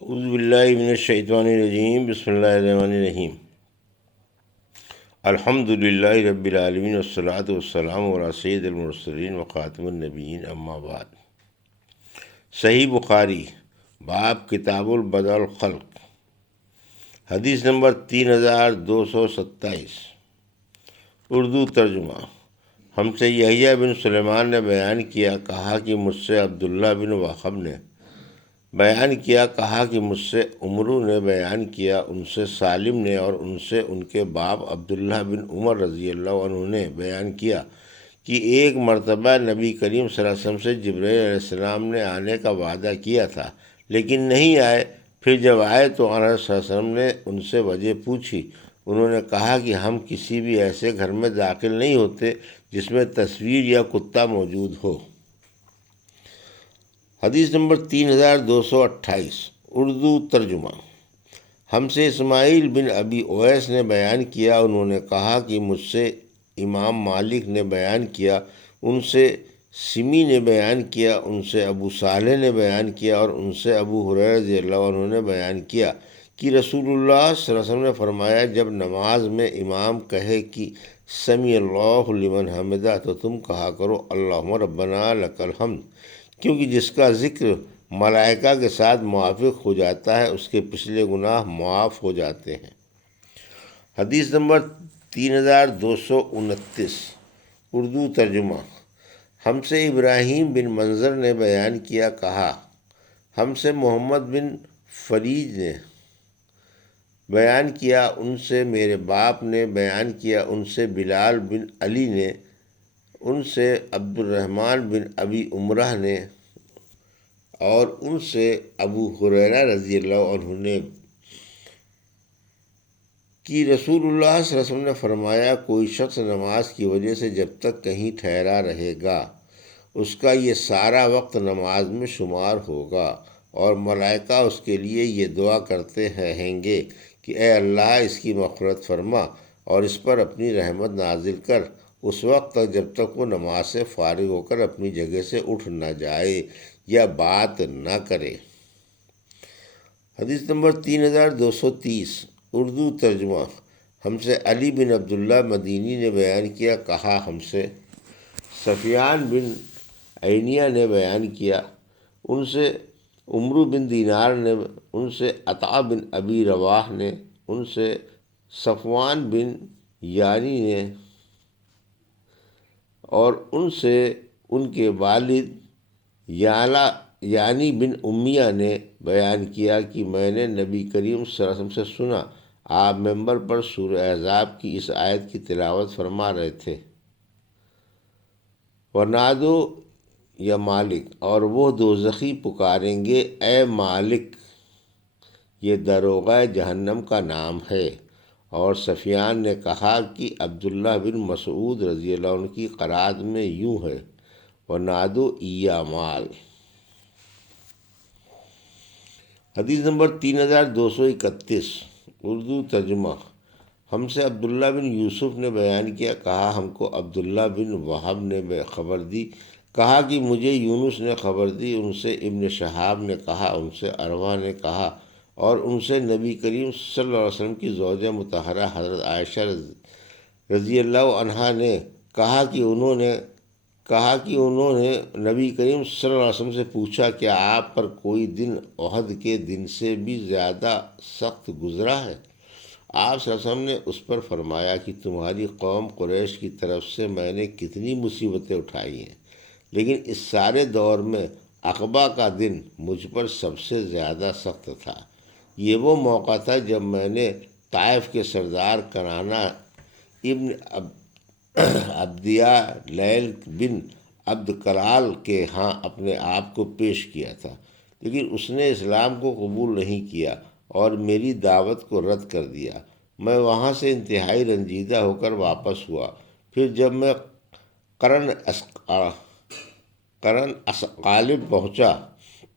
اعوذ باللہ من الشیطان الرجیم، بسم اللہ الرحمن الرحیم۔ الحمد للہ رب العالمین والصلاۃ والسلام علی سید المرسلین وخاتم النبیین، اما بعد۔ صحیح بخاری، باب کتاب البدع الخلق، حدیث نمبر 3227، اردو ترجمہ۔ ہم سے یحییٰ بن سلیمان نے بیان کیا، کہا کہ مجھ سے عبداللہ بن وہب نے بیان کیا، کہا کہ مجھ سے عمرو نے بیان کیا، ان سے سالم نے اور ان سے ان کے باپ عبداللہ بن عمر رضی اللہ عنہ نے بیان کیا کہ ایک مرتبہ نبی کریم صلی اللہ علیہ وسلم سے جبرائیل علیہ السلام نے آنے کا وعدہ کیا تھا، لیکن نہیں آئے۔ پھر جب آئے تو آن صلی اللہ علیہ وسلم نے ان سے وجہ پوچھی۔ انہوں نے کہا کہ ہم کسی بھی ایسے گھر میں داخل نہیں ہوتے جس میں تصویر یا کتا موجود ہو۔ حدیث نمبر 3228، اردو ترجمہ۔ ہم سے اسماعیل بن ابی اویس نے بیان کیا، انہوں نے کہا کہ مجھ سے امام مالک نے بیان کیا، ان سے سمی نے بیان کیا، ان سے ابو صالح نے بیان کیا اور ان سے ابو ہریرہ رضی اللہ عنہ نے بیان کیا کہ رسول اللہ صلی اللہ علیہ وسلم نے فرمایا، جب نماز میں امام کہے کہ سمیع اللہ لمن حمدہ تو تم کہا کرو اللہم ربنا لک الحمد، کیونکہ جس کا ذکر ملائکہ کے ساتھ موافق ہو جاتا ہے اس کے پچھلے گناہ معاف ہو جاتے ہیں۔ حدیث نمبر 3229، اردو ترجمہ۔ ہم سے ابراہیم بن منظر نے بیان کیا، کہا ہم سے محمد بن فریج نے بیان کیا، ان سے میرے باپ نے بیان کیا، ان سے بلال بن علی نے، ان سے عبد الرحمن بن ابی عمرہ نے اور ان سے ابو ہریرہ رضی اللہ عنہ نے کہ رسول اللہ صلی اللہ علیہ وسلم نے فرمایا، کوئی شخص نماز کی وجہ سے جب تک کہیں ٹھہرا رہے گا اس کا یہ سارا وقت نماز میں شمار ہوگا، اور ملائکہ اس کے لیے یہ دعا کرتے رہیں گے کہ اے اللہ اس کی مغفرت فرما اور اس پر اپنی رحمت نازل کر، اس وقت تک جب تک وہ نماز سے فارغ ہو کر اپنی جگہ سے اٹھ نہ جائے یا بات نہ کرے۔ حدیث نمبر 3230، اردو ترجمہ۔ ہم سے علی بن عبداللہ مدینی نے بیان کیا، کہا ہم سے سفیان بن عینیہ نے بیان کیا، ان سے عمرو بن دینار نے، ان سے عطا بن ابی رواح نے، ان سے صفوان بن یانی نے اور ان سے ان کے والد یعنی بن امیہ نے بیان کیا کہ میں نے نبی کریم صلی اللہ علیہ وسلم سے سنا، آپ ممبر پر سورہ احزاب کی اس آیت کی تلاوت فرما رہے تھے، ونادو یا مالک، اور وہ دوزخی پکاریں گے اے مالک، یہ دروغہ جہنم کا نام ہے۔ اور سفیان نے کہا کہ عبداللہ بن مسعود رضی اللہ عنہ کی قرأت میں یوں ہے، ونادو یا مال۔ حدیث نمبر 3231، اردو ترجمہ۔ ہم سے عبداللہ بن یوسف نے بیان کیا، کہا ہم کو عبداللہ بن وہب نے خبر دی، کہا کہ مجھے یونس نے خبر دی، ان سے ابن شہاب نے کہا، ان سے عروہ نے کہا اور ان سے نبی کریم صلی اللہ علیہ وسلم کی زوجہ مطہرہ حضرت عائشہ رضی اللہ عنہا نے کہا کہ انہوں نے نبی کریم صلی اللہ علیہ وسلم سے پوچھا، کیا آپ پر کوئی دن احد کے دن سے بھی زیادہ سخت گزرا ہے؟ آپ صلی اللہ علیہ وسلم نے اس پر فرمایا کہ تمہاری قوم قریش کی طرف سے میں نے کتنی مصیبتیں اٹھائی ہیں، لیکن اس سارے دور میں عقبہ کا دن مجھ پر سب سے زیادہ سخت تھا۔ یہ وہ موقع تھا جب میں نے طائف کے سردار کنانہ ابن عبدیہ لیل بن عبد کلال کے ہاں اپنے آپ کو پیش کیا تھا، لیکن اس نے اسلام کو قبول نہیں کیا اور میری دعوت کو رد کر دیا۔ میں وہاں سے انتہائی رنجیدہ ہو کر واپس ہوا۔ پھر جب میں قرن اسقالب پہنچا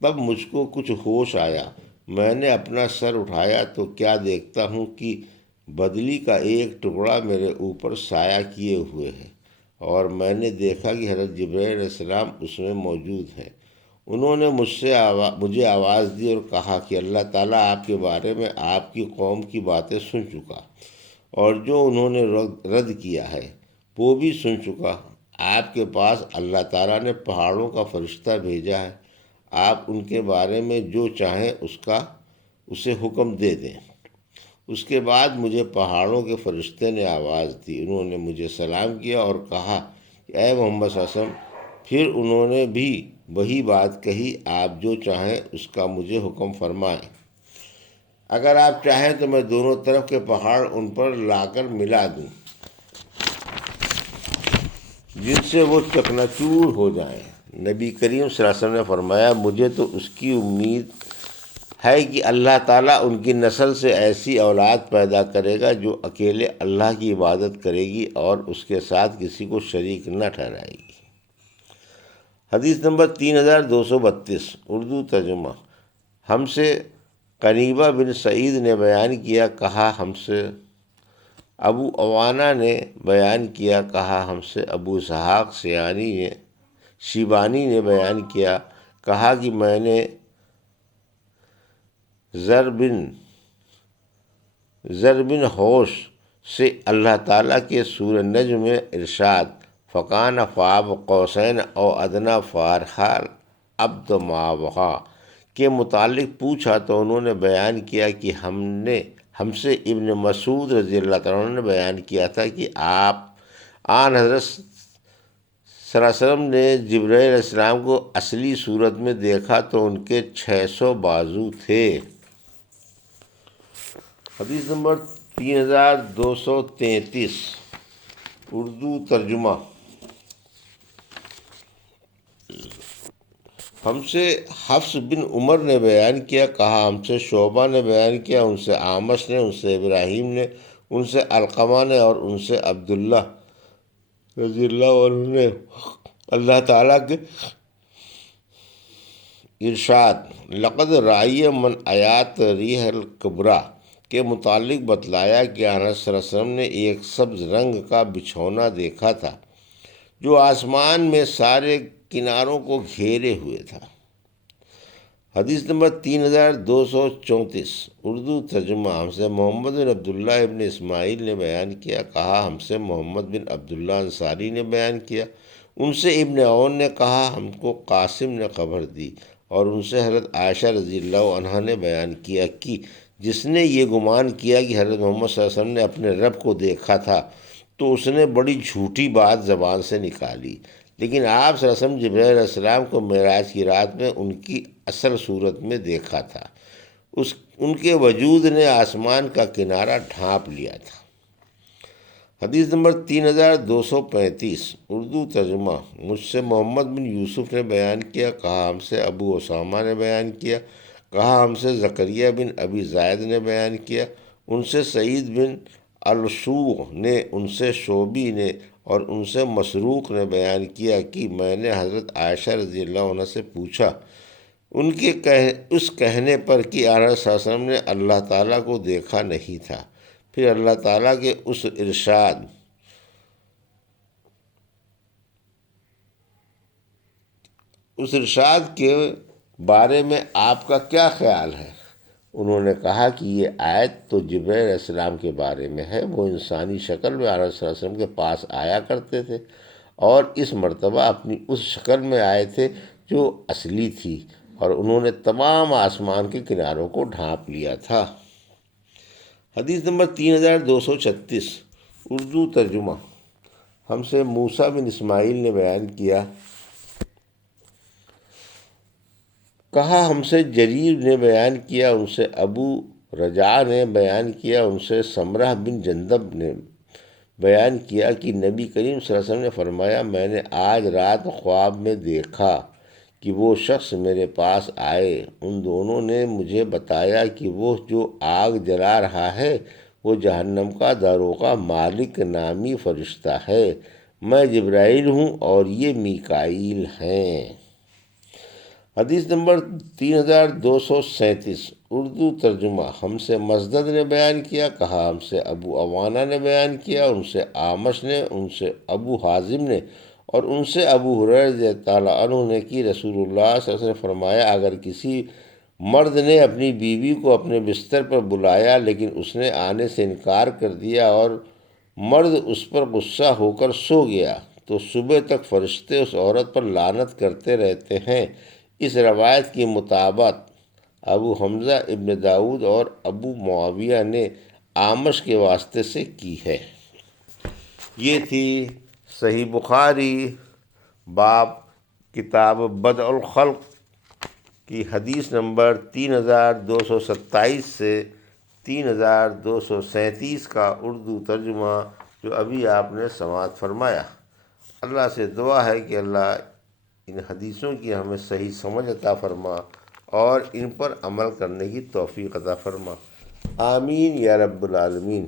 تب مجھ کو کچھ ہوش آیا، میں نے اپنا سر اٹھایا تو کیا دیکھتا ہوں کہ بدلی کا ایک ٹکڑا میرے اوپر سایہ کیے ہوئے ہے، اور میں نے دیکھا کہ حضرت جبرائیل علیہ السلام اس میں موجود ہیں۔ انہوں نے مجھے آواز دی اور کہا کہ اللہ تعالیٰ آپ کے بارے میں آپ کی قوم کی باتیں سن چکا، اور جو انہوں نے رد کیا ہے وہ بھی سن چکا۔ آپ کے پاس اللہ تعالیٰ نے پہاڑوں کا فرشتہ بھیجا ہے، آپ ان کے بارے میں جو چاہیں اسے حکم دے دیں۔ اس کے بعد مجھے پہاڑوں کے فرشتے نے آواز دی، انہوں نے مجھے سلام کیا اور کہا کہ اے محمد صلی اللہ علیہ وسلم۔ پھر انہوں نے بھی وہی بات کہی، آپ جو چاہیں اس کا مجھے حکم فرمائیں۔ اگر آپ چاہیں تو میں دونوں طرف کے پہاڑ ان پر لا کر ملا دوں جن سے وہ چکناچور ہو جائیں۔ نبی کریم صلی اللہ علیہ وسلم نے فرمایا، مجھے تو اس کی امید ہے کہ اللہ تعالیٰ ان کی نسل سے ایسی اولاد پیدا کرے گا جو اکیلے اللہ کی عبادت کرے گی اور اس کے ساتھ کسی کو شریک نہ ٹھہرائے گی۔ حدیث نمبر 3232، اردو ترجمہ۔ ہم سے قنیبہ بن سعید نے بیان کیا، کہا ہم سے ابو عوانہ نے بیان کیا، کہا ہم سے ابو اسحاق شیبانی نے بیان کیا، کہا کہ میں نے زر بن ہوش سے اللہ تعالیٰ کے سورہ نجم میں ارشاد فقان فاب قوسین او ادنا فارحال عبد ما وقع کے متعلق پوچھا، تو انہوں نے بیان کیا کہ ہم سے ابن مسعود رضی اللہ تعالیٰ عنہ نے بیان کیا تھا کہ آن حضرت صلی اللہ علیہ وسلم نے جبرائیل علیہ السلام کو اصلی صورت میں دیکھا تو ان کے 600 بازو تھے۔ حدیث نمبر 3233، اردو ترجمہ۔ ہم سے حفص بن عمر نے بیان کیا، کہا ہم سے شعبہ نے بیان کیا، ان سے اعمش نے، ان سے ابراہیم نے، ان سے علقمہ نے اور ان سے عبداللہ رضی اللہ عنہ نے اللہ تعالیٰ کے ارشاد لقد رائی من آیات ریح الکبریٰ کے متعلق بتلایا کہ آنس صلی اللہ علیہ وسلم نے ایک سبز رنگ کا بچھونا دیکھا تھا جو آسمان میں سارے کناروں کو گھیرے ہوئے تھا۔ حدیث نمبر 3234، اردو ترجمہ۔ ہم سے محمد بن عبداللہ ابن اسماعیل نے بیان کیا، کہا ہم سے محمد بن عبداللہ انصاری نے بیان کیا، ان سے ابن عون نے کہا ہم کو قاسم نے خبر دی، اور ان سے حضرت عائشہ رضی اللہ عنہا نے بیان کیا کہ جس نے یہ گمان کیا کہ حضرت محمد صلی اللہ علیہ وسلم نے اپنے رب کو دیکھا تھا تو اس نے بڑی جھوٹی بات زبان سے نکالی، لیکن آپ صلی اللہ علیہ وسلم جبرائیل علیہ السلام کو معراج کی رات میں ان کی اصل صورت میں دیکھا تھا، ان کے وجود نے آسمان کا کنارہ ڈھانپ لیا تھا۔ حدیث نمبر 3235، اردو ترجمہ۔ مجھ سے محمد بن یوسف نے بیان کیا، کہا ہم سے ابو اسامہ نے بیان کیا، کہا ہم سے زکریا بن ابی زائد نے بیان کیا، ان سے سعید بن الشوق نے، ان سے شعبی نے اور ان سے مسروق نے بیان کیا کہ میں نے حضرت عائشہ رضی اللہ عنہ سے پوچھا ان کے اس کہنے پر کہ آنس صلی اللہ علیہ وسلم نے اللہ تعالیٰ کو دیکھا نہیں تھا، پھر اللہ تعالیٰ کے اس ارشاد کے بارے میں آپ کا کیا خیال ہے؟ انہوں نے کہا کہ یہ آیت تو جبرائیل علیہ السلام کے بارے میں ہے، وہ انسانی شکل میں آنس صلی اللہ علیہ وسلم کے پاس آیا کرتے تھے اور اس مرتبہ اپنی اس شکل میں آئے تھے جو اصلی تھی، اور انہوں نے تمام آسمان کے کناروں کو ڈھانپ لیا تھا۔ حدیث نمبر 3236، اردو ترجمہ۔ ہم سے موسیٰ بن اسماعیل نے بیان کیا، کہا ہم سے جریر نے بیان کیا، ان سے ابو رجاء نے بیان کیا، ان سے سمرہ بن جندب نے بیان کیا کہ نبی کریم صلی اللہ علیہ وسلم نے فرمایا، میں نے آج رات خواب میں دیکھا کہ وہ شخص میرے پاس آئے، ان دونوں نے مجھے بتایا کہ وہ جو آگ جلا رہا ہے وہ جہنم کا داروغہ مالک نامی فرشتہ ہے، میں جبرائیل ہوں اور یہ میکائیل ہیں۔ حدیث نمبر 3237، اردو ترجمہ۔ ہم سے مسدد نے بیان کیا، کہا ہم سے ابو عوانہ نے بیان کیا، ان سے اعمش نے، ان سے ابو حازم نے اور ان سے ابو ہریرہ رضی اللہ تعالیٰ عنہ نے کہ رسول اللہ صلی اللہ علیہ وسلم نے فرمایا، اگر کسی مرد نے اپنی بیوی کو اپنے بستر پر بلایا لیکن اس نے آنے سے انکار کر دیا اور مرد اس پر غصہ ہو کر سو گیا تو صبح تک فرشتے اس عورت پر لعنت کرتے رہتے ہیں۔ اس روایت کی مطابقت ابو حمزہ ابن داؤد اور ابو معاویہ نے اعمش کے واسطے سے کی ہے۔ یہ تھی صحیح بخاری باب کتاب بدء الخلق کی حدیث نمبر 3227 سے 3237 کا اردو ترجمہ جو ابھی آپ نے سماعت فرمایا۔ اللہ سے دعا ہے کہ اللہ ان حدیثوں کی ہمیں صحیح سمجھ عطا فرما اور ان پر عمل کرنے کی توفیق عطا فرما، آمین یا رب العالمین۔